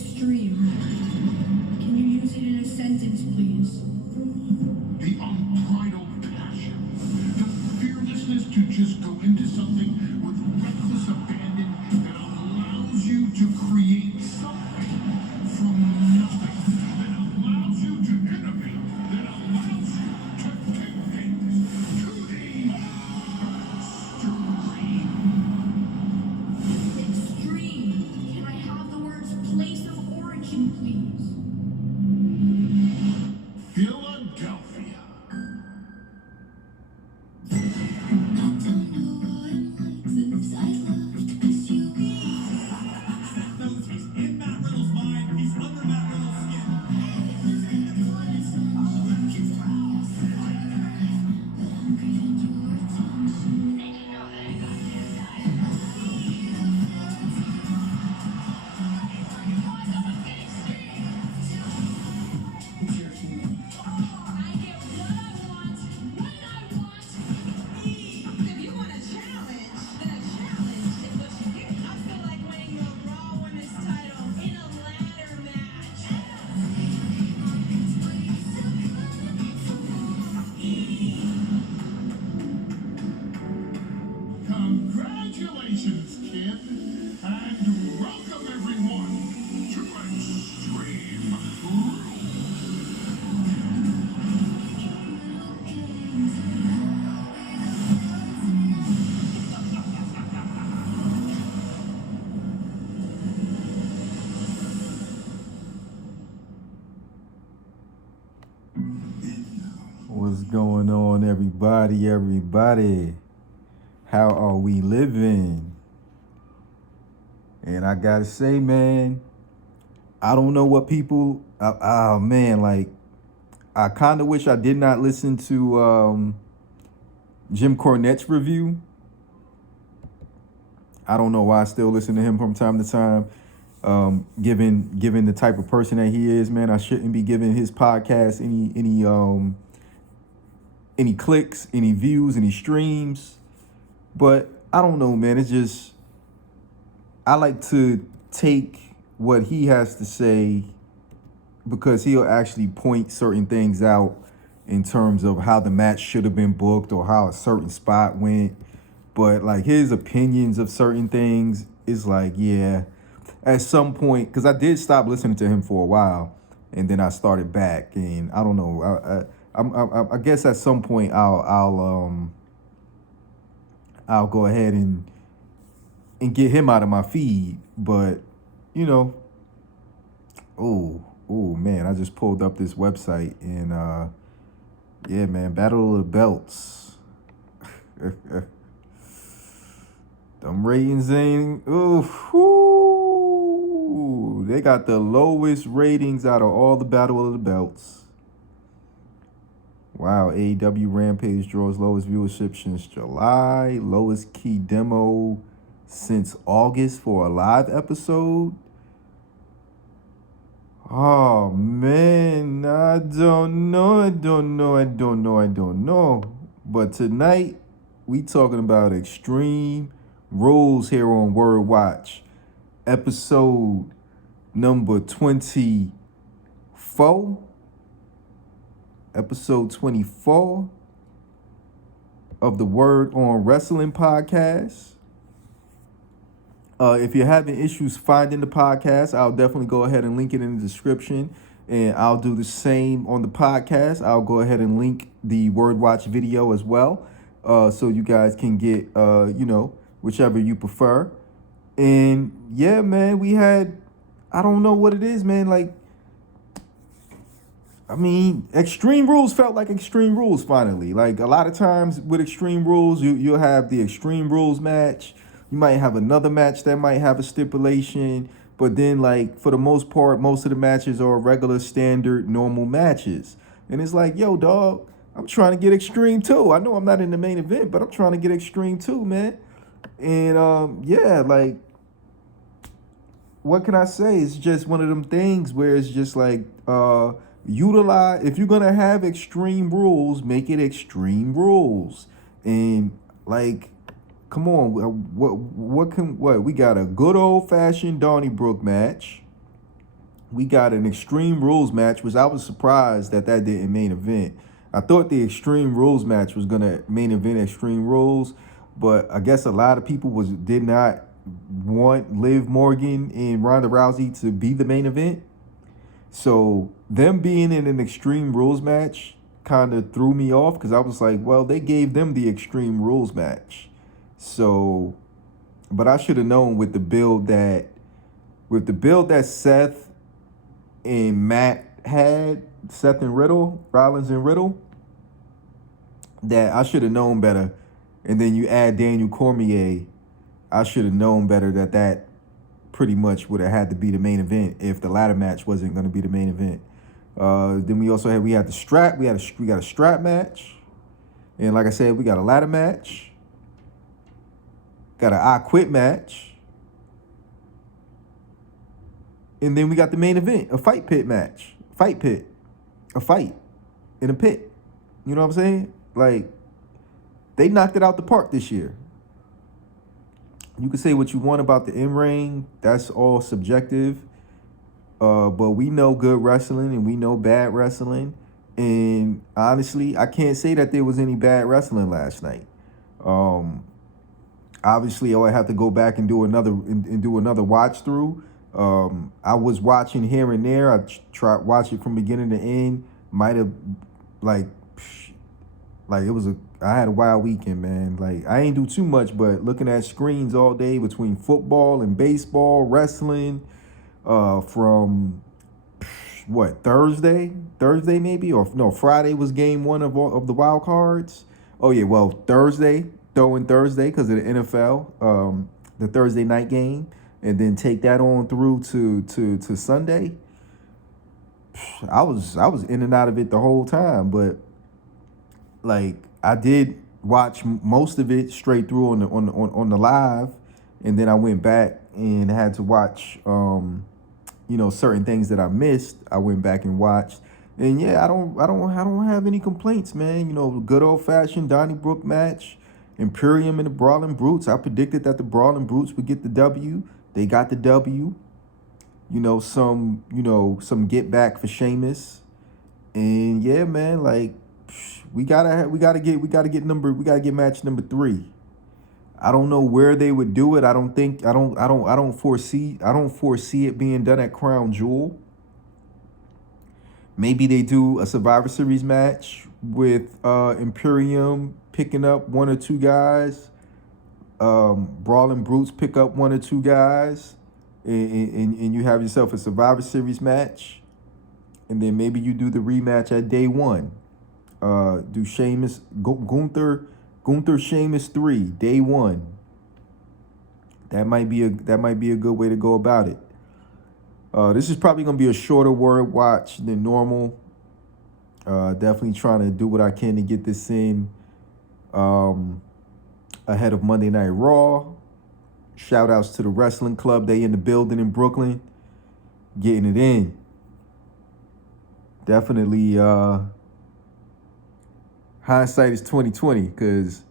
extreme. Can you use it in a sentence, please? The unbridled passion, the fearlessness to just go into something with reckless abandon that allows you to create something from nothing, that allows you to innovate, that allows you to take things to the Extreme. Can I have the words place of origin, please? Philadelphia. He's in Matt Riddle's mind. He's under Matt Riddle's skin. If you want a challenge, then a challenge is what you get. I feel like winning the Raw Women's title in a ladder match. Congratulations, kid, and welcome everyone to Extreme Rules. What's going on, everybody? How are we living? And I gotta say, man, I don't know what people, man, like, I kind of wish I did not listen to Jim Cornette's review. I don't know why I still listen to him from time to time. Given the type of person that he is, man, I shouldn't be giving his podcast any clicks, any views, any streams. But I don't know, man. It's just, I like to take what he has to say because he'll actually point certain things out in terms of how the match should have been booked or how a certain spot went. But like his opinions of certain things is like, yeah, at some point, because I did stop listening to him for a while and then I started back, and I don't know. I guess at some point I'll go ahead and get him out of my feed. But you know, oh man, I just pulled up this website and yeah, man, Battle of the Belts. Them ratings ain't, they got the lowest ratings out of all the Battle of the Belts. Wow, AEW Rampage draws lowest viewership since July, lowest key demo since August for a live episode. Oh man, I don't know. But tonight we talking about Extreme Rules here on Word Watch, episode number 24. Episode 24 of the Word on Wrestling podcast. If you're having issues finding the podcast, I'll definitely go ahead and link it in the description, and I'll do the same on the podcast. I'll go ahead and link the Word Watch video as well, so you guys can get, whichever you prefer. And yeah, man, we had, I don't know what it is, man. Like, I mean, Extreme Rules felt like Extreme Rules finally. Like a lot of times with Extreme Rules, you'll have the Extreme Rules match. You might have another match that might have a stipulation, but then like for the most part, most of the matches are regular, standard, normal matches. And it's like, yo, dog, I'm trying to get extreme too. I know I'm not in the main event, but I'm trying to get extreme too, man. And yeah, like, what can I say? It's just one of them things where it's just like, utilize, if you're gonna have Extreme Rules, make it Extreme Rules. And like, come on, what we got a good old-fashioned Donnybrook match. we got an Extreme Rules match, which I was surprised that didn't main event. I thought the Extreme Rules match was gonna main event Extreme Rules, but I guess a lot of people did not want Liv Morgan and Ronda Rousey to be the main event. So them being in an Extreme Rules match kind of threw me off because I was like, well, they gave them the Extreme Rules match. So, but I should have known with the build that Seth and Matt had, Seth and Riddle, Rollins and Riddle, that I should have known better. And then you add Daniel Cormier, I should have known better that pretty much would have had to be the main event if the ladder match wasn't going to be the main event. Then we also had the strap. We got a strap match, and like I said, we got a ladder match. Got an I Quit match, and then we got the main event, a fight pit match, a fight in a pit. You know what I'm saying? Like, they knocked it out the park this year. You can say what you want about the in-ring. That's all subjective. But we know good wrestling and we know bad wrestling. And honestly, I can't say that there was any bad wrestling last night. Obviously, I would have to go back and do another watch through. I was watching here and there. I tried watch it from beginning to end. Might have like it was I had a wild weekend, man. Like, I ain't do too much, but looking at screens all day between football and baseball, wrestling, from what, Thursday maybe, or no, Friday was game one of the wild cards. Oh yeah, well, Thursday because of the NFL, the Thursday night game, and then take that on through to Sunday. I was in and out of it the whole time, but like, I did watch most of it straight through on the live, and then I went back and had to watch certain things that I missed. I went back and watched, and yeah, I don't have any complaints, man. Good old fashioned Donnybrook match, Imperium and the Brawling Brutes. I predicted that the Brawling Brutes would get the W. They got the W. Some get back for Sheamus, and yeah, man, like, we gotta get match number 3. I don't know where they would do it. I don't foresee it being done at Crown Jewel. Maybe they do a Survivor Series match with Imperium picking up 1 or 2 guys. Brawling Brutes pick up 1 or 2 guys, and you have yourself a Survivor Series match, and then maybe you do the rematch at day 1. Do Sheamus, Gunther Sheamus 3, day 1. That might be a good way to go about it. This is probably gonna be a shorter word watch than normal. Definitely trying to do what I can to get this in ahead of Monday Night Raw. Shout outs to the wrestling club. They in the building in Brooklyn, getting it in. Definitely hindsight is 2020, because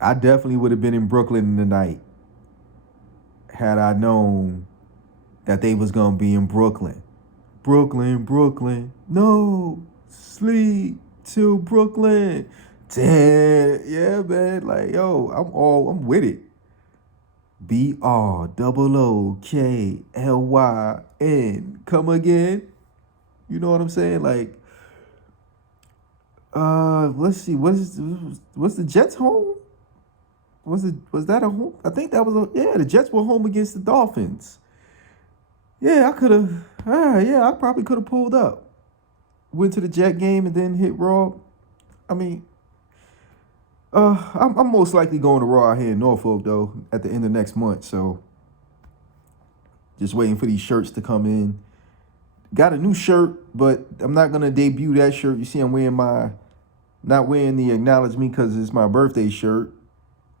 I definitely would have been in Brooklyn tonight had I known that they was gonna be in Brooklyn. Brooklyn, no sleep till Brooklyn. Damn, yeah, man. Like, yo, I'm with it. BROOKLYN. Come again. You know what I'm saying? Like, let's see. Was the Jets home? Was that a home? I think that was the Jets were home against the Dolphins. Yeah, I could have. I probably could have pulled up, went to the Jet game, and then hit Raw. I mean, I'm most likely going to Raw out here in Norfolk though at the end of next month. So just waiting for these shirts to come in. Got a new shirt, but I'm not gonna debut that shirt. You see, I'm wearing not wearing the Acknowledge Me because it's my birthday shirt.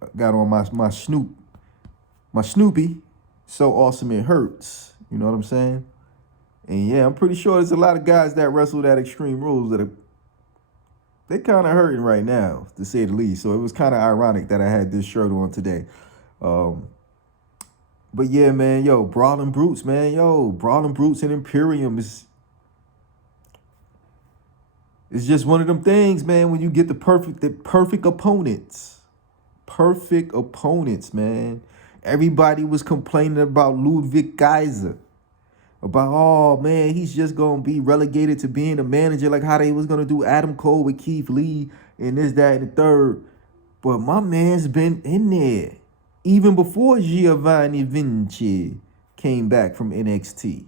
I got on my Snoopy. So awesome it hurts. You know what I'm saying? And yeah, I'm pretty sure there's a lot of guys that wrestled at Extreme Rules that they kind of hurting right now, to say the least. So it was kind of ironic that I had this shirt on today. But yeah, man, yo, Brawling Brutes, man, yo, Brawling Brutes and Imperium is it's just one of them things, man, when you get the perfect opponents. Perfect opponents, man. Everybody was complaining about Ludwig Kaiser. About, oh man, he's just gonna be relegated to being a manager, like how they was gonna do Adam Cole with Keith Lee and this, that, and the third. But my man's been in there. Even before Giovanni Vinci came back from NXT.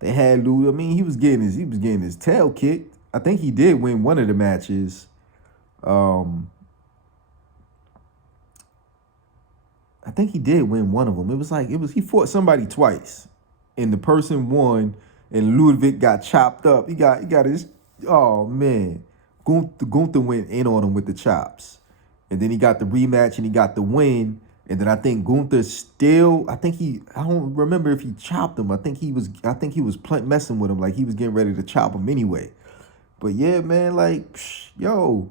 They had Lou. I mean, he was getting his tail kicked. I think he did win one of the matches. I think he did win one of them. He fought somebody twice, and the person won, and Ludwig got chopped up. He got his, oh man, Gunther went in on him with the chops, and then he got the rematch and he got the win. And then I think Gunther I don't remember if he chopped him. I think he was messing with him, like he was getting ready to chop him anyway. But yeah, man, like, yo,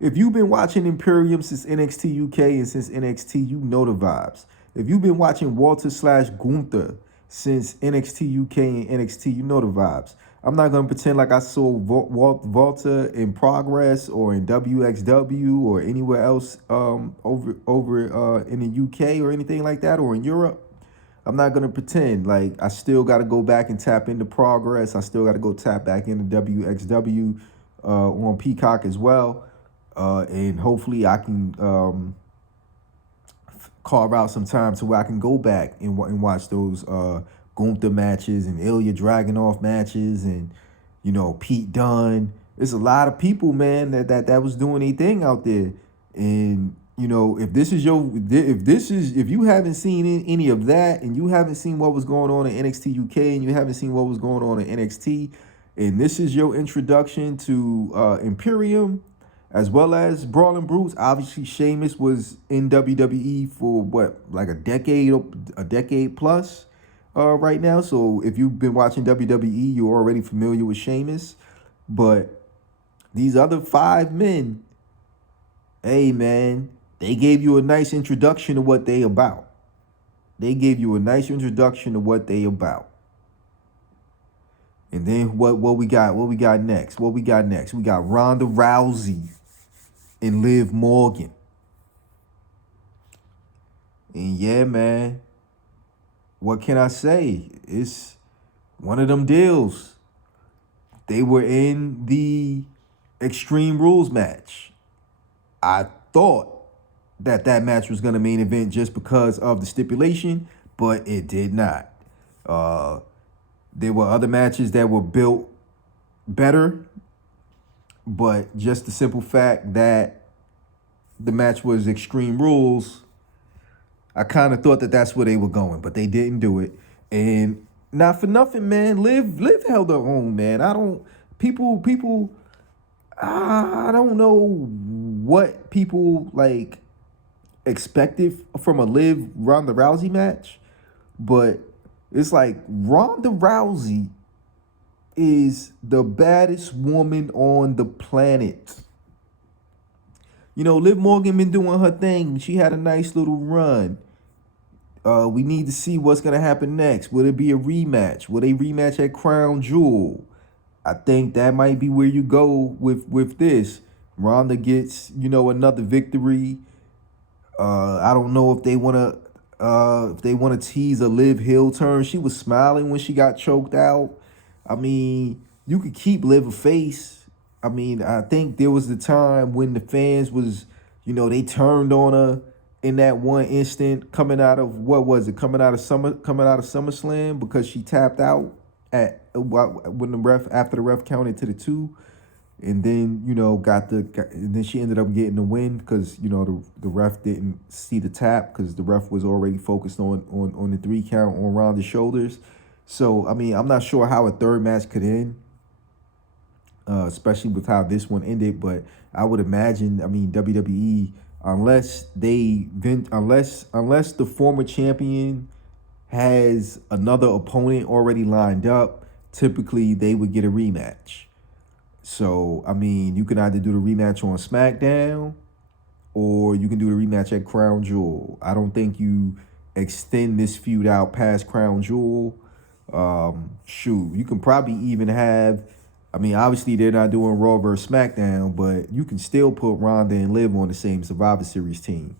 if you've been watching Imperium since NXT UK and since NXT, you know the vibes. If you've been watching Walter/Gunther since NXT UK and NXT, you know the vibes. I'm not going to pretend like I saw Walter in Progress or in WXW or anywhere else over in the UK or anything like that, or in Europe. I'm not going to pretend. Like, I still got to go back and tap into Progress. I still got to go tap back into WXW on Peacock as well. And hopefully I can carve out some time to where I can go back and watch those Gunther matches and Ilya Dragunov matches and, you know, Pete Dunne. There's a lot of people, man, that was doing a thing out there. And, you know, if you haven't seen any of that, and you haven't seen what was going on in NXT UK, and you haven't seen what was going on in NXT, and this is your introduction to Imperium, as well as Brawling Brutes. Obviously, Sheamus was in WWE for like a decade plus right now. So if you've been watching WWE, you're already familiar with Sheamus. But these other 5 men, hey man, they gave you a nice introduction to what they about. And then what we got? What we got next? We got Ronda Rousey and Liv Morgan. And yeah, man, what can I say? It's one of them deals. They were in the Extreme Rules match. I thought that match was going to main event just because of the stipulation, but it did not. There were other matches that were built better, but just the simple fact that the match was Extreme Rules, I kind of thought that that's where they were going, but they didn't do it. And not for nothing, man, Liv held her own, man. I don't know what people like expected from a Liv Ronda Rousey match, but it's like Ronda Rousey is the baddest woman on the planet. You know, Liv Morgan been doing her thing. She had a nice little run. We need to see what's going to happen next. Will it be a rematch? Will they rematch at Crown Jewel? I think that might be where you go with this. Ronda gets, you know, another victory. I don't know if they want to tease a Liv heel turn. She was smiling when she got choked out. I mean, you could keep Liv a face. I mean, I think there was the time when the fans was, you know, they turned on her in that one instant coming out of SummerSlam because she tapped out after the ref counted to the 2. And then, you know, and then she ended up getting the win because, you know, the ref didn't see the tap because the ref was already focused on the 3 count on Ronda's shoulders. So, I mean, I'm not sure how a third match could end, especially with how this one ended. But I would imagine, I mean, WWE, unless the former champion has another opponent already lined up, typically they would get a rematch. So, I mean, you can either do the rematch on SmackDown or you can do the rematch at Crown Jewel. I don't think you extend this feud out past Crown Jewel. Shoot, you can probably even have. I mean, obviously they're not doing Raw versus SmackDown, but you can still put Ronda and Liv on the same Survivor Series team,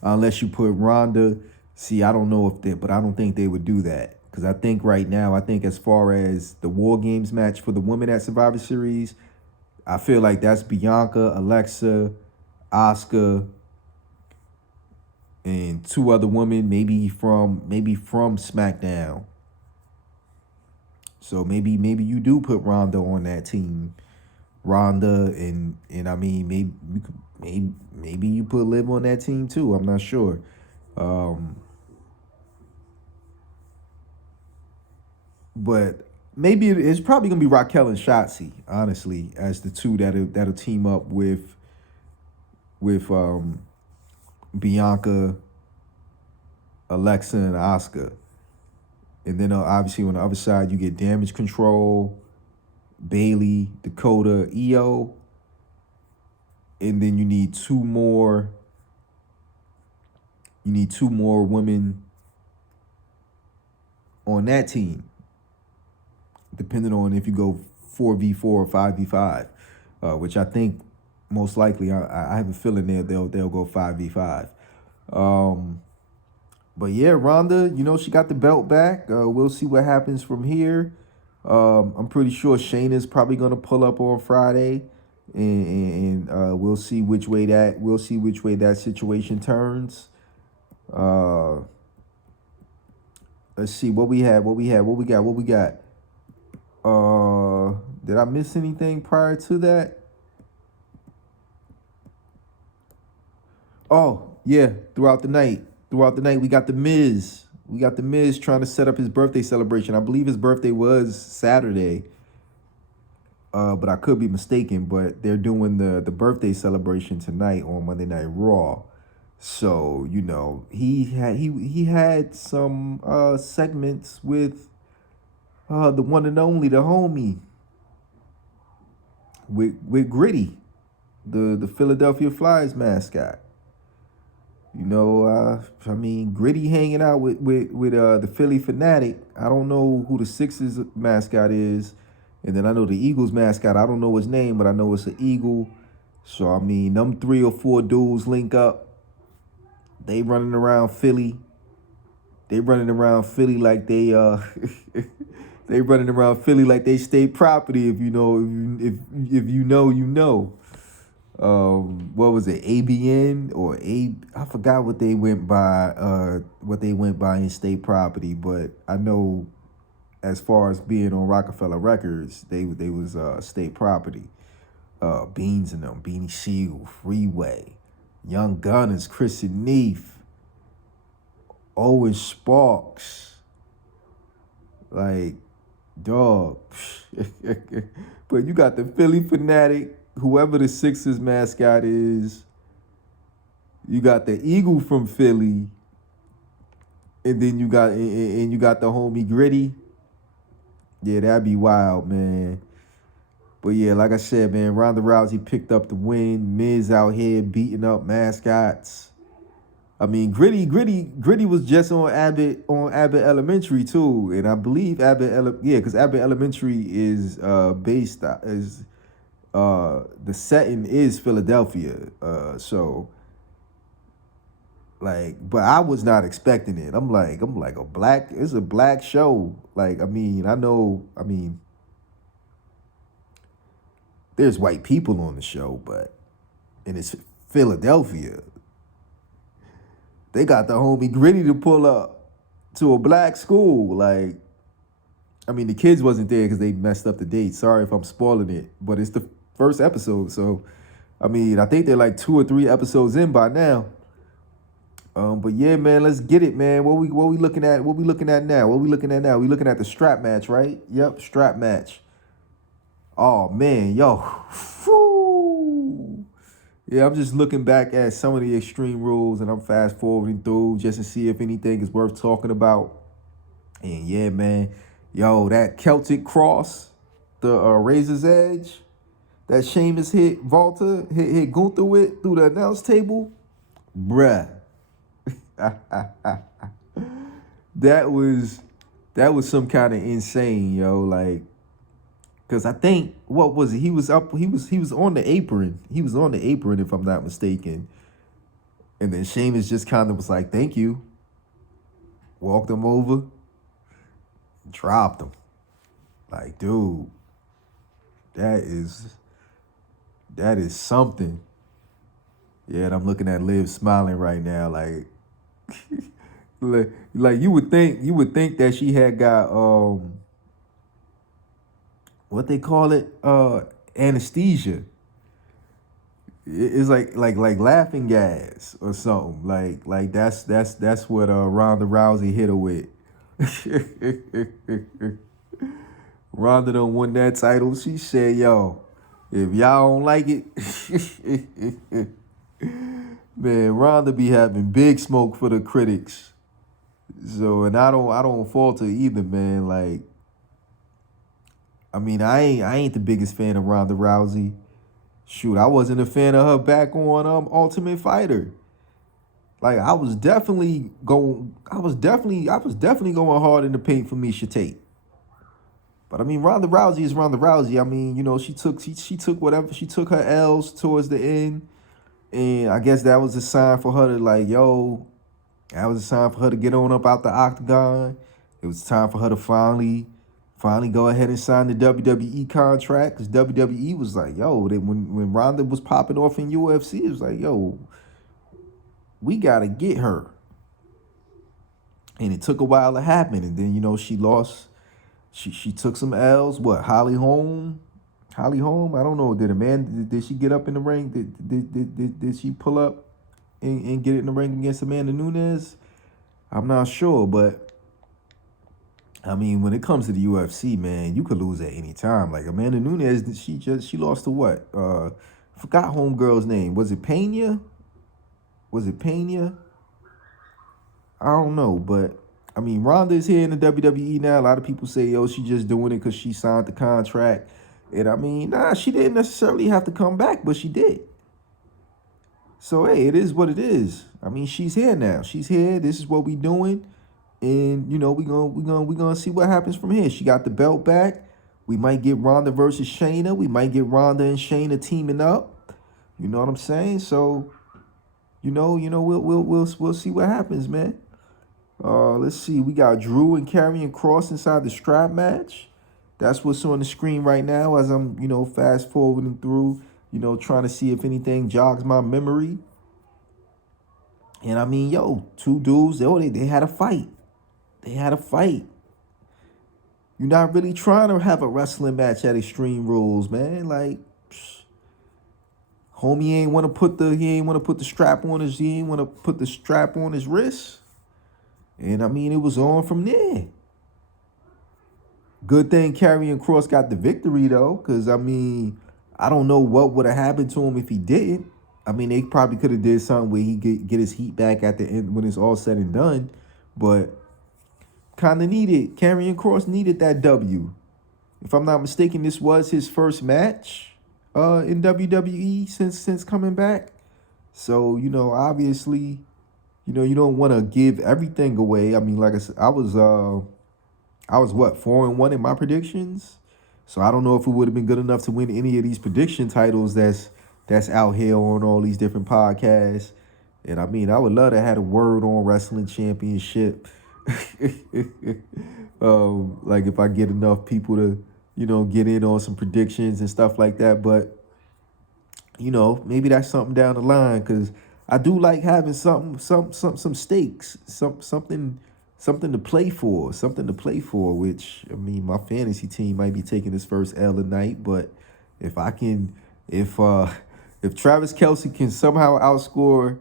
unless you put Ronda. See, I don't know if they, but I don't think they would do that because I think right now, I think as far as the War Games match for the women at Survivor Series, I feel like that's Bianca, Alexa, Asuka, and two other women, maybe from SmackDown. So maybe you do put Ronda on that team, Ronda, and I mean maybe you put Liv on that team too. I'm not sure. But maybe it's probably gonna be Raquel and Shotzi, honestly, as the two that'll team up with Bianca, Alexa, and Asuka. And then obviously on the other side you get Damage Control, Bailey, Dakota, Io, and then you need two more. You need two more women on that team, depending on if you go 4v4 or 5v5, which I think most likely I have a feeling they'll go 5v5. But yeah, Ronda, she got the belt back. We'll see what happens from here. I'm pretty sure Shayna's probably gonna pull up on Friday, and we'll see which way that situation turns. Let's see what we got. Did I miss anything prior to that? Oh yeah, throughout the night, we got the Miz. We got the Miz trying to set up his birthday celebration. I believe his birthday was Saturday, but I could be mistaken. But they're doing the birthday celebration tonight on Monday Night Raw. So he had some segments with the one and only, the homie, with Gritty, the Philadelphia Flyers mascot. I mean, Gritty hanging out with the Philly Fanatic. I don't know who the Sixers mascot is, and then I know the Eagles mascot. I don't know his name, but I know it's an eagle. So I mean, them 3 or 4 dudes link up. They running around Philly. They running around Philly like they they running around Philly like they state property. If you know. What was it? ABN or I forgot what they went by. What they went by in state property, but I know as far as being on Rockefeller Records, they was state property. Beans and them, Beanie Siegel, Freeway, Young Gunners, Chris and Neef, Owen Sparks, like, dog. But you got the Philly Fanatic, whoever the Sixers mascot is. You got the Eagle from Philly, and then you got the homie Gritty. Yeah, that'd be wild, man. But yeah, like I said, man, Ronda Rousey picked up the win. Miz out here beating up mascots. I mean, Gritty was just on Abbott Elementary too, and I believe because Abbott Elementary is the setting is Philadelphia. So like, but I was not expecting it. I'm like it's a black show. Like, I mean, there's white people on the show, and it's Philadelphia. They got the homie Gritty to pull up to a black school. Like, I mean, the kids wasn't there because they messed up the date. Sorry if I'm spoiling it, but it's the first episode. So, I mean, I think they're like 2 or 3 episodes in by now. But yeah, man, let's get it, man. What we looking at? What we looking at now? We looking at the strap match, right? Yep, strap match. Oh man, yo. Whew. Yeah, I'm just looking back at some of the Extreme Rules, and I'm fast forwarding through just to see if anything is worth talking about. And yeah, man, yo, that Celtic Cross, the Razor's Edge, that Sheamus hit Volta, hit Gunther with through the announce table, bruh. that was some kind of insane, yo. Like, cause I think what was it? He was up. He was on the apron. He was on the apron, if I'm not mistaken. And then Sheamus just kind of was like, "Thank you." Walked him over, dropped him. Like, dude, that is something. Yeah, and I'm looking at Liv smiling right now, like, like you would think that she had got what they call it, anesthesia. It's like laughing gas or something. Like that's what Ronda Rousey hit her with. Ronda done won that title. She said, "Yo, if y'all don't like it." Man, Ronda be having big smoke for the critics. So, and I don't fault her either, man. Like, I mean, I ain't the biggest fan of Ronda Rousey. Shoot, I wasn't a fan of her back on Ultimate Fighter. Like, I was definitely going hard in the paint for Misha Tate. But I mean, Ronda Rousey is Ronda Rousey. I mean, you know, she took whatever, she took her L's towards the end. And I guess that was a sign for her to, like, yo, that was a sign for her to get on up out the octagon. It was time for her to finally go ahead and sign the WWE contract, because WWE was like, yo, when Ronda was popping off in UFC, it was like, yo, we got to get her. And it took a while to happen. And then, you know, she lost. She took some L's. What, Holly Holm? I don't know. Did she get up in the ring? Did she pull up and get it in the ring against Amanda Nunes? I'm not sure, but I mean, when it comes to the UFC, man, you could lose at any time. Like Amanda Nunes, she lost to what? Forgot homegirl's name. Was it Pena? I don't know, but I mean, Ronda is here in the WWE now. A lot of people say, yo, she just doing it because she signed the contract. And I mean, nah, she didn't necessarily have to come back, but she did. So, hey, it is what it is. I mean, she's here now. She's here. This is what we doing. And, you know, we gonna see what happens from here. She got the belt back. We might get Ronda versus Shayna. We might get Ronda and Shayna teaming up. You know what I'm saying? So, we'll see what happens, man. Let's see. We got Drew and Karrion Kross inside the strap match. That's what's on the screen right now as I'm, fast forwarding through, trying to see if anything jogs my memory. And I mean, yo, two dudes, they had a fight. You're not really trying to have a wrestling match at Extreme Rules, man. Like, homie ain't want to put the strap on his wrist. And I mean, it was on from there. Good thing Karrion Kross got the victory, though, because, I mean, I don't know what would have happened to him if he didn't. I mean, they probably could have did something where he get his heat back at the end when it's all said and done. But Karrion Kross needed that W. If I'm not mistaken, this was his first match in WWE since coming back. So, obviously, you don't want to give everything away. I mean, like I said, I was what, 4-1 in my predictions. So I don't know if it would have been good enough to win any of these prediction titles that's out here on all these different podcasts. And I mean, I would love to have a word on Wrestling Championship. Like if I get enough people to, get in on some predictions and stuff like that. But, maybe that's something down the line, because I do like having some stakes, something to play for, which, I mean, my fantasy team might be taking his first L tonight, but if Travis Kelce can somehow outscore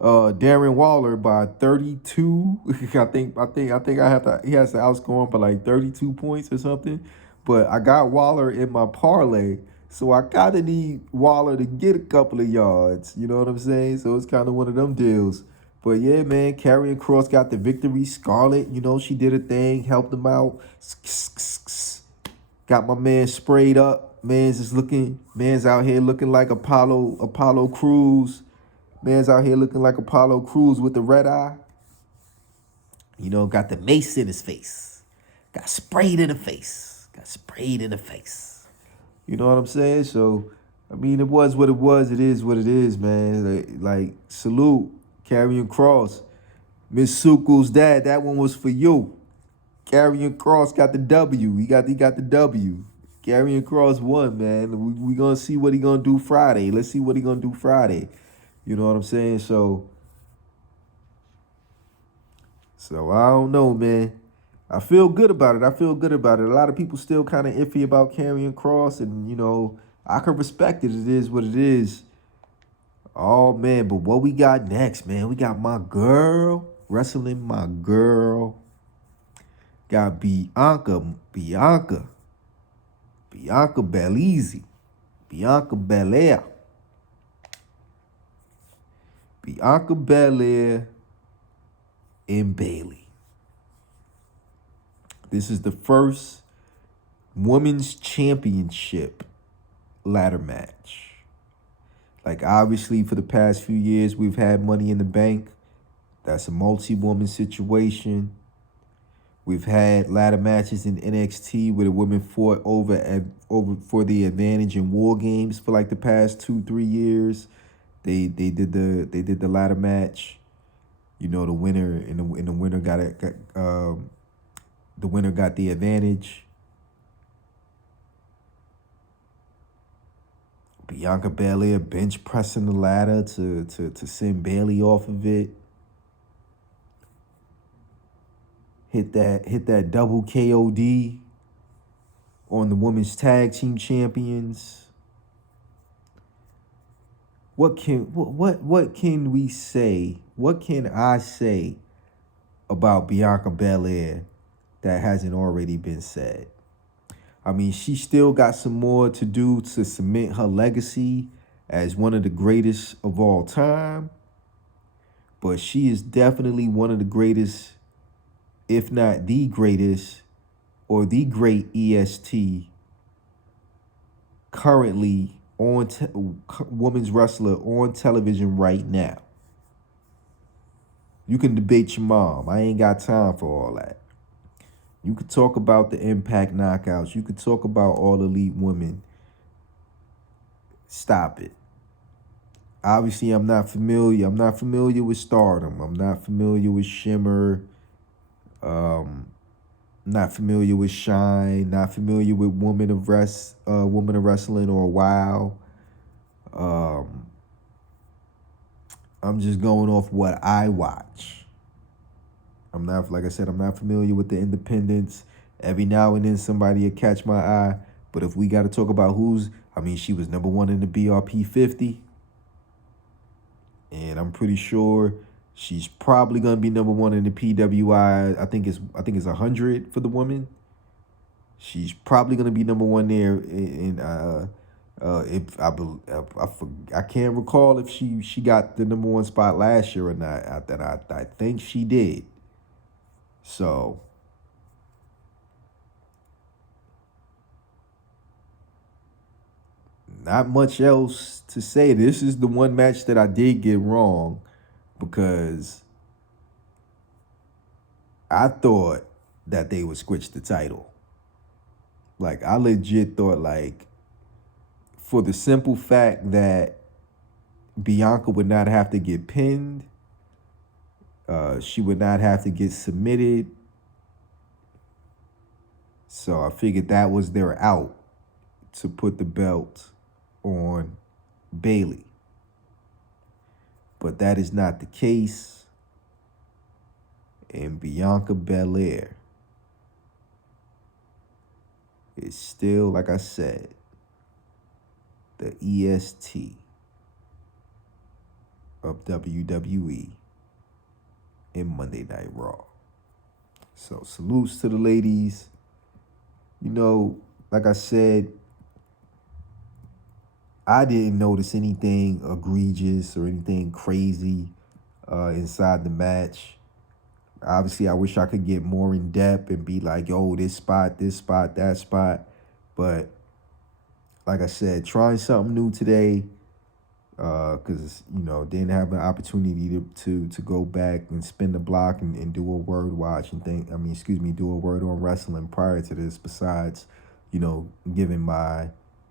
Darren Waller by 32, I think he has to outscore him by like 32 points or something. But I got Waller in my parlay, so I kind of need Waller to get a couple of yards. You know what I'm saying? So it's kind of one of them deals. But yeah, man, Karrion Kross got the victory. Scarlett, she did a thing, helped him out. Got my man sprayed up. Man's out here looking like Apollo Crews. Man's out here looking like Apollo Crews with the red eye. You know, got the mace in his face. Got sprayed in the face. Got sprayed in the face. You know what I'm saying? So, I mean, it was what it was. It is what it is, man. Like salute, Karrion Kross. Miss Suku's dad, that one was for you. Karrion Kross got the W. He got the W. Karrion Kross won, man. We gonna see what he gonna do Friday. Let's see what he gonna do Friday. You know what I'm saying? So I don't know, man. I feel good about it. A lot of people still kind of iffy about Karrion Kross, and you know, I can respect it. It is what it is. Oh man, but what we got next, man? We got my girl wrestling my girl. Got Bianca Belize, Bianca Belair. Bianca Belair and Bayley. This is the first women's championship ladder match. Like, obviously, for the past few years, we've had Money in the Bank. That's a multi-woman situation. We've had ladder matches in NXT where the women fought over for the advantage in War Games for like the past 2-3 years. They did the ladder match. You know, the winner and the winner the winner got the advantage. Bianca Belair bench pressing the ladder to send Bayley off of it. Hit that double KOD on the women's tag team champions. What can we say? What can I say about Bianca Belair that hasn't already been said? I mean, she still got some more to do to cement her legacy as one of the greatest of all time. But she is definitely one of the greatest, if not the greatest, or the great EST currently on women's wrestler on television right now. You can debate your mom. I ain't got time for all that. You could talk about the Impact knockouts. You could talk about all elite women. Stop it. Obviously, I'm not familiar. I'm not familiar with Stardom. I'm not familiar with Shimmer. Not familiar with Shine. Not familiar with Woman of Wrestling or WoW. I'm just going off what I watch. I'm not, like I said, I'm not familiar with the independents. Every now and then somebody will catch my eye. But if we got to talk about she was number 1 in the BRP 50. And I'm pretty sure she's probably going to be number 1 in the PWI. I think it's 100 for the woman. She's probably going to be number 1 there. I can't recall if she got the number 1 spot last year or not. I think she did. So not much else to say. This is the one match that I did get wrong because I thought that they would switch the title. Like, I legit thought, like, for the simple fact that Bianca would not have to get pinned, she would not have to get submitted. So I figured that was their out to put the belt on Bayley. But that is not the case. And Bianca Belair is still, like I said, the EST of WWE in Monday Night Raw. So salutes to the ladies. You know, like I said, I didn't notice anything egregious or anything crazy inside the match. Obviously, I wish I could get more in depth and be like, yo, this spot, that spot. But like I said, trying something new today. because didn't have an opportunity to go back and spin the block and do a word watch and do a word on wrestling prior to this. Besides, giving my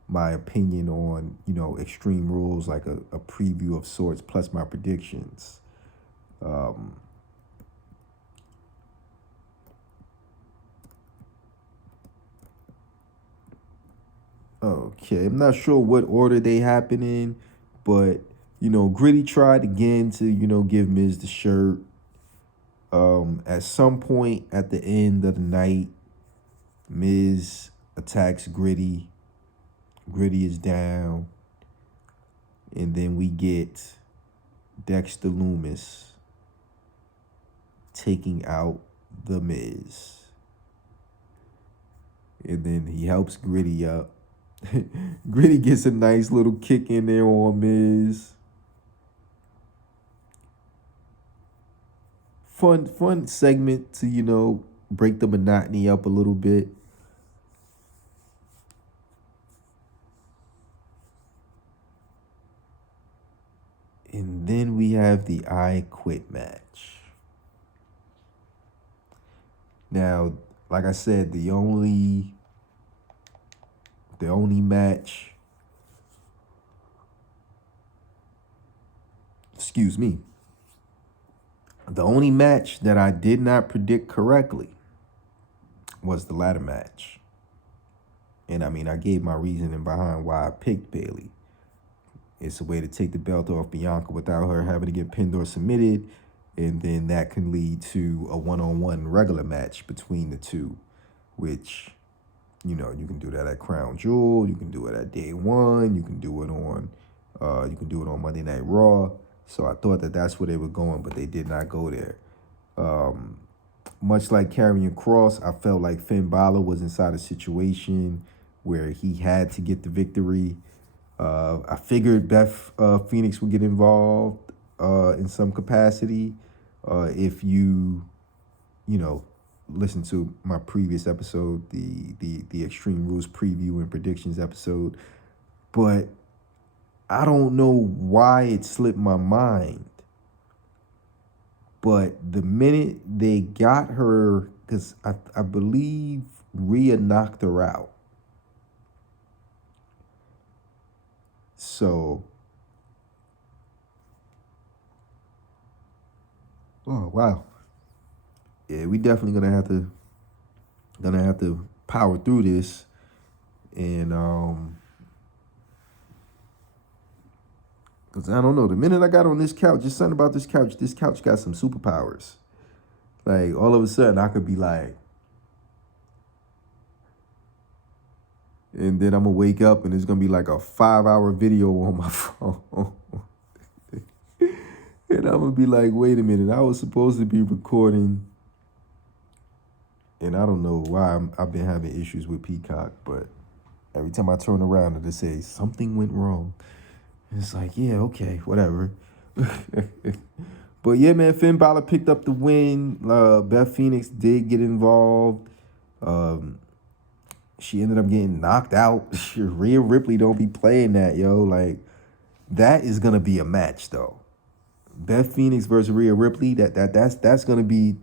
opinion on Extreme Rules, like a preview of sorts, plus my predictions. Okay, I'm not sure what order they happen in, but Gritty tried again to give Miz the shirt. At some point at the end of the night, Miz attacks Gritty. Gritty is down, and then we get Dexter Loomis taking out the Miz, and then he helps Gritty up. Gritty gets a nice little kick in there on Miz. Fun segment to, break the monotony up a little bit. And then we have the I Quit match. Now, like I said, the only match, the only match that I did not predict correctly was the ladder match. And I gave my reasoning behind why I picked Bayley. It's a way to take the belt off Bianca without her having to get pinned or submitted. And then that can lead to a one-on-one regular match between the two, which, you can do that at Crown Jewel. You can do it at Day One. You can do it on Monday Night Raw. So I thought that that's where they were going, but they did not go there. Much like Karrion Kross, I felt like Finn Balor was inside a situation where he had to get the victory. I figured Beth Phoenix would get involved in some capacity. If you listen to my previous episode, the Extreme Rules preview and predictions episode, but I don't know why it slipped my mind. But the minute they got her, because I believe Rhea knocked her out. So, oh wow, yeah, we definitely gonna have to power through this, and because I don't know, the minute I got on this couch, just something about this couch got some superpowers. Like all of a sudden, I could be like, and then I'm gonna wake up and it's gonna be like a 5-hour video on my phone. And I'm gonna be like, wait a minute, I was supposed to be recording. And I don't know why I've been having issues with Peacock, but every time I turn around and they say something went wrong, it's like, yeah, okay, whatever. But yeah, man, Finn Balor picked up the win. Beth Phoenix did get involved. She ended up getting knocked out. Rhea Ripley don't be playing that, yo. Like, that is gonna be a match, though. Beth Phoenix versus Rhea Ripley. That's gonna be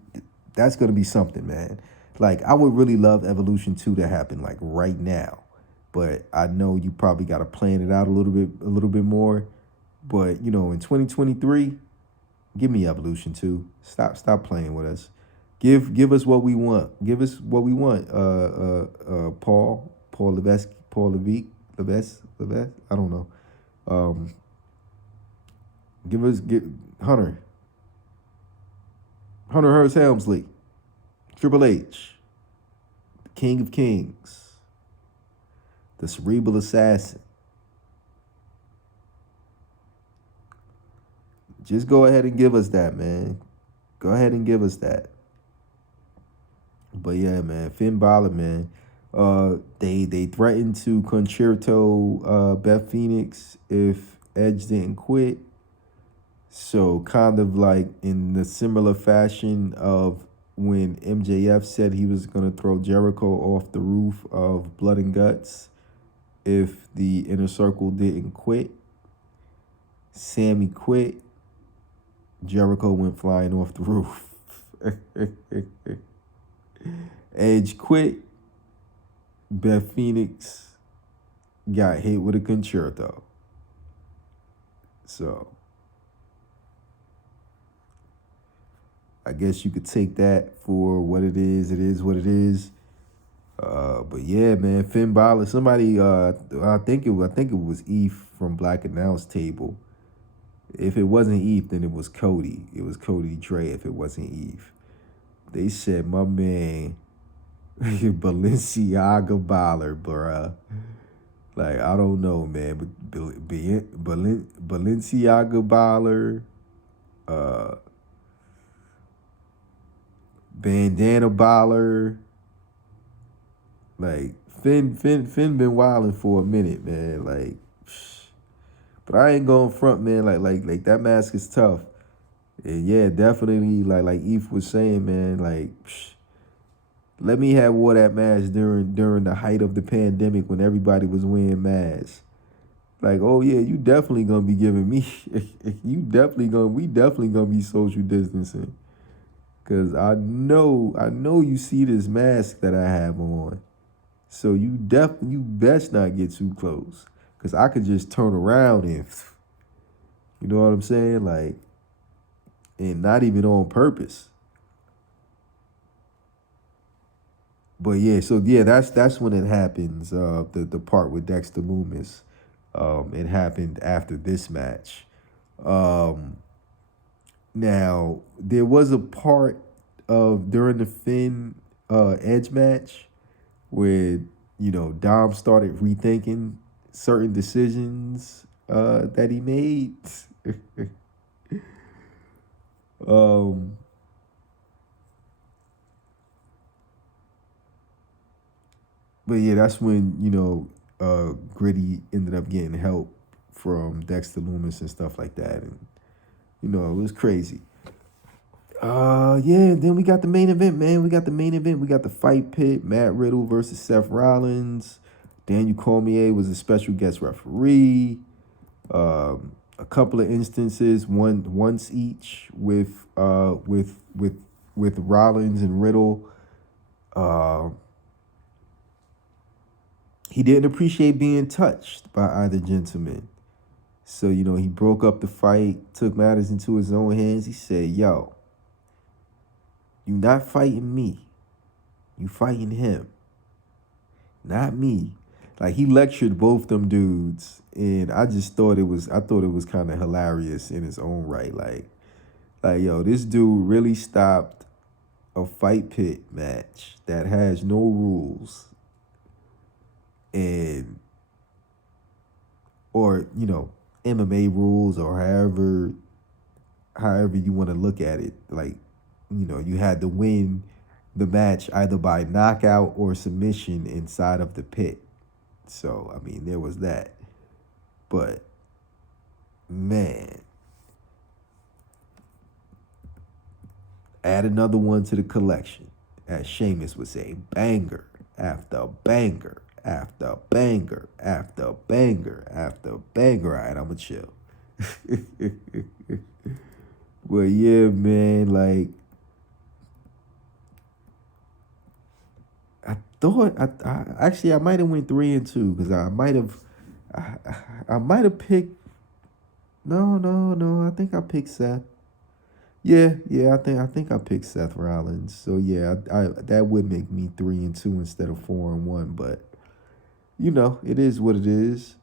something, man. Like, I would really love Evolution 2 to happen like right now, but I know you probably got to plan it out a little bit more. But in 2023, give me Evolution 2. Stop playing with us. Give us what we want. Give us what we want. Paul Levesque. I don't know. Give Hunter Hearst Helmsley, Triple H, the King of Kings, the Cerebral Assassin. Just go ahead and give us that, man. Go ahead and give us that. But yeah, man, Finn Balor, man. They threatened to concerto Beth Phoenix if Edge didn't quit. So kind of like in the similar fashion of when MJF said he was going to throw Jericho off the roof of Blood and Guts if the Inner Circle didn't quit. Sammy quit. Jericho went flying off the roof. Edge quit. Beth Phoenix got hit with a concerto. So I guess you could take that for what it is. It is what it is. But yeah, man, Finn Balor. Somebody, I think it was Eve from Black Announce Table. If it wasn't Eve, then it was Cody. It was Cody Dre. If it wasn't Eve, they said my man Balenciaga Balor, bruh. Like, I don't know, man, but Balenciaga Balor, Bandana Balor. Like, Finn been wilding for a minute, man. Like, but I ain't going front, man. Like that mask is tough. And yeah, definitely, like Eve was saying, man, like, let me have wore that mask during the height of the pandemic when everybody was wearing masks. Like, oh yeah, you definitely gonna be giving me we definitely gonna be social distancing. Cause I know you see this mask that I have on. So you best not get too close. Cause I could just turn around and you know what I'm saying? Like, and not even on purpose. But yeah, so yeah, that's when it happens. The part with Dexter Lumis, it happened after this match. Now there was a part of during the Finn Edge match where Dom started rethinking certain decisions that he made. But yeah, that's when Gritty ended up getting help from Dexter Lumis and stuff like that, and it was crazy. Yeah, then we got the main event, man. We got the fight pit. Matt Riddle versus Seth Rollins. Daniel Cormier was a special guest referee. A couple of instances, once each with Rollins and Riddle. He didn't appreciate being touched by either gentleman. So, he broke up the fight, took matters into his own hands. He said, yo, you not fighting me. You fighting him. Not me. Like, he lectured both them dudes. And I thought it was kind of hilarious in its own right. Like, yo, this dude really stopped a fight pit match that has no rules. Or MMA rules, or however you want to look at it. Like, you had to win the match either by knockout or submission inside of the pit. So, I mean, there was that. But, man, add another one to the collection. As Sheamus would say, banger after banger after banger after banger after banger. All right, I'ma chill. Well, yeah, man, like, I thought I might have went 3-2 because I might have picked. No. I think I picked Seth. Yeah. I think I picked Seth Rollins. So yeah, I that would make me 3-2 instead of 4-1. But it is what it is.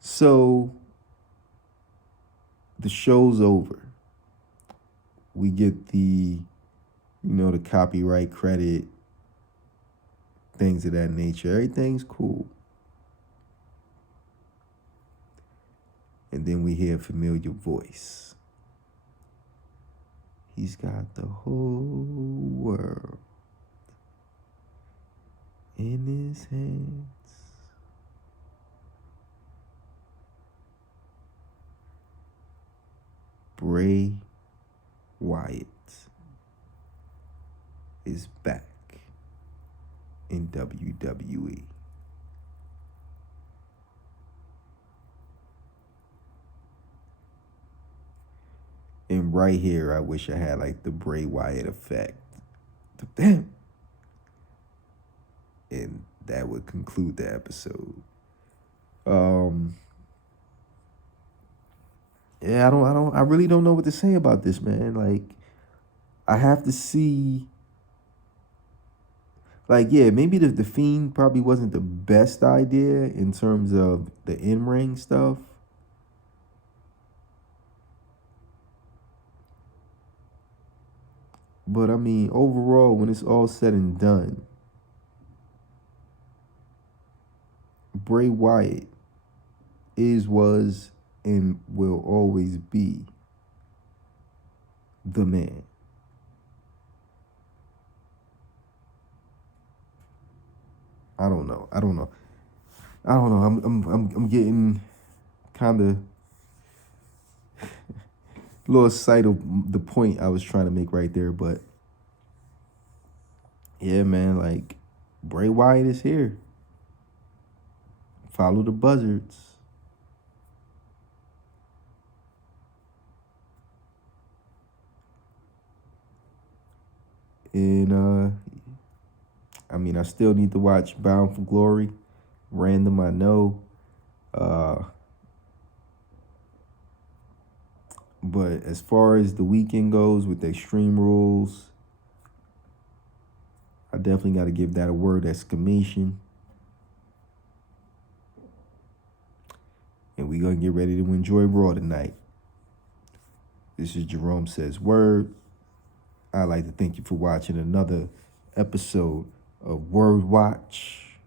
So the show's over. We get the copyright credit, things of that nature. Everything's cool. And then we hear a familiar voice. He's got the whole world in his hands. Bray Wyatt is back in WWE. And right here, I wish I had like the Bray Wyatt effect. Damn. And that would conclude the episode. Yeah, I really don't know what to say about this, man. Like, I have to see. Like, yeah, maybe the Fiend probably wasn't the best idea in terms of the in-ring stuff. But I mean, overall, when it's all said and done, Bray Wyatt was, and will always be the man. I don't know. I'm getting kind of lost sight of the point I was trying to make right there, but yeah, man, like Bray Wyatt is here. Follow the buzzards. And I mean, I still need to watch Bound for Glory. Random, I know. But as far as the weekend goes with Extreme Rules, I definitely got to give that a word exclamation. And we're going to get ready to enjoy Raw tonight. This is Jerome Says Word. I'd like to thank you for watching another episode of Word Watch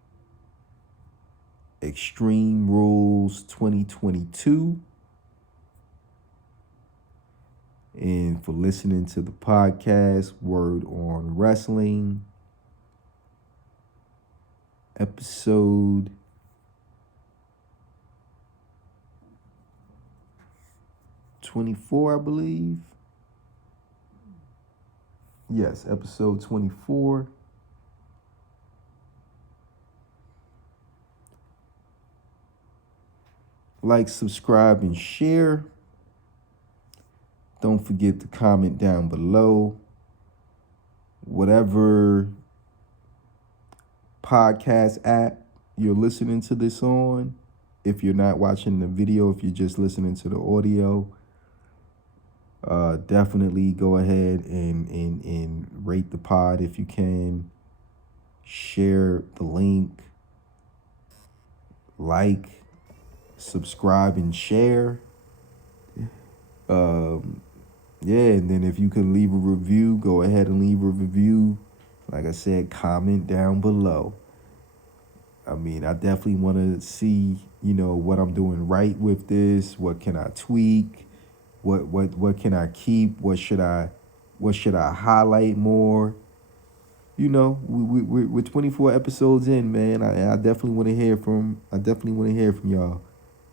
Extreme Rules 2022. And for listening to the podcast, Word on Wrestling, episode 24, I believe. Yes, episode 24. Like, subscribe, and share. Don't forget to comment down below. Whatever podcast app you're listening to this on, if you're not watching the video, if you're just listening to the audio, definitely go ahead and rate the pod if you can. Share the link. Like, subscribe, and share. Yeah, and then if you could leave a review, go ahead and leave a review. Like I said, comment down below. I mean, I definitely want to see, what I'm doing right with this. What can I tweak? What can I keep? What should I highlight more? We're 24 episodes in, man. I definitely want to hear from y'all.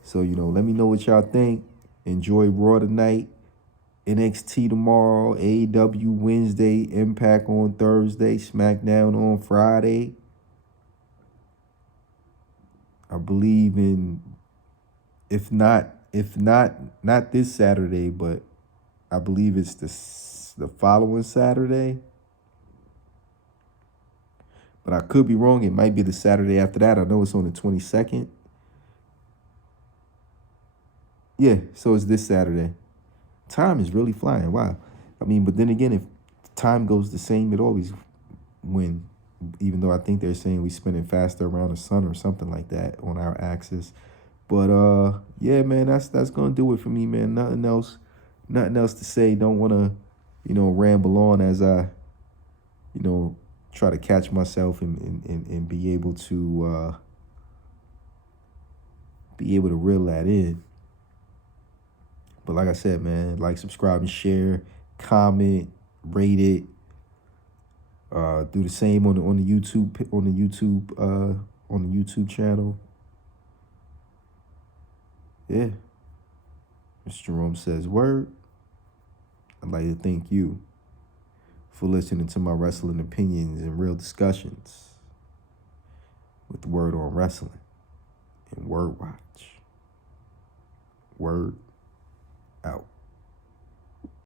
So, let me know what y'all think. Enjoy Raw tonight, NXT tomorrow, AEW Wednesday, Impact on Thursday, SmackDown on Friday. I believe in, if not this Saturday, but I believe it's the following Saturday. But I could be wrong. It might be the Saturday after that. I know it's on the 22nd. Yeah, so it's this Saturday. Time is really flying. Wow. I mean, but then again, if time goes the same, it always when, even though I think they're saying we spinning faster around the sun or something like that on our axis. But yeah, man, that's gonna do it for me, man. Nothing else to say. Don't wanna, ramble on as I, try to catch myself and be able to reel that in. But like I said, man, like, subscribe, and share, comment, rate it. Do the same on the YouTube channel. Yeah. Mr. Jerome Says Word. I'd like to thank you for listening to my wrestling opinions and real discussions with Word on Wrestling and Word Watch. Word out.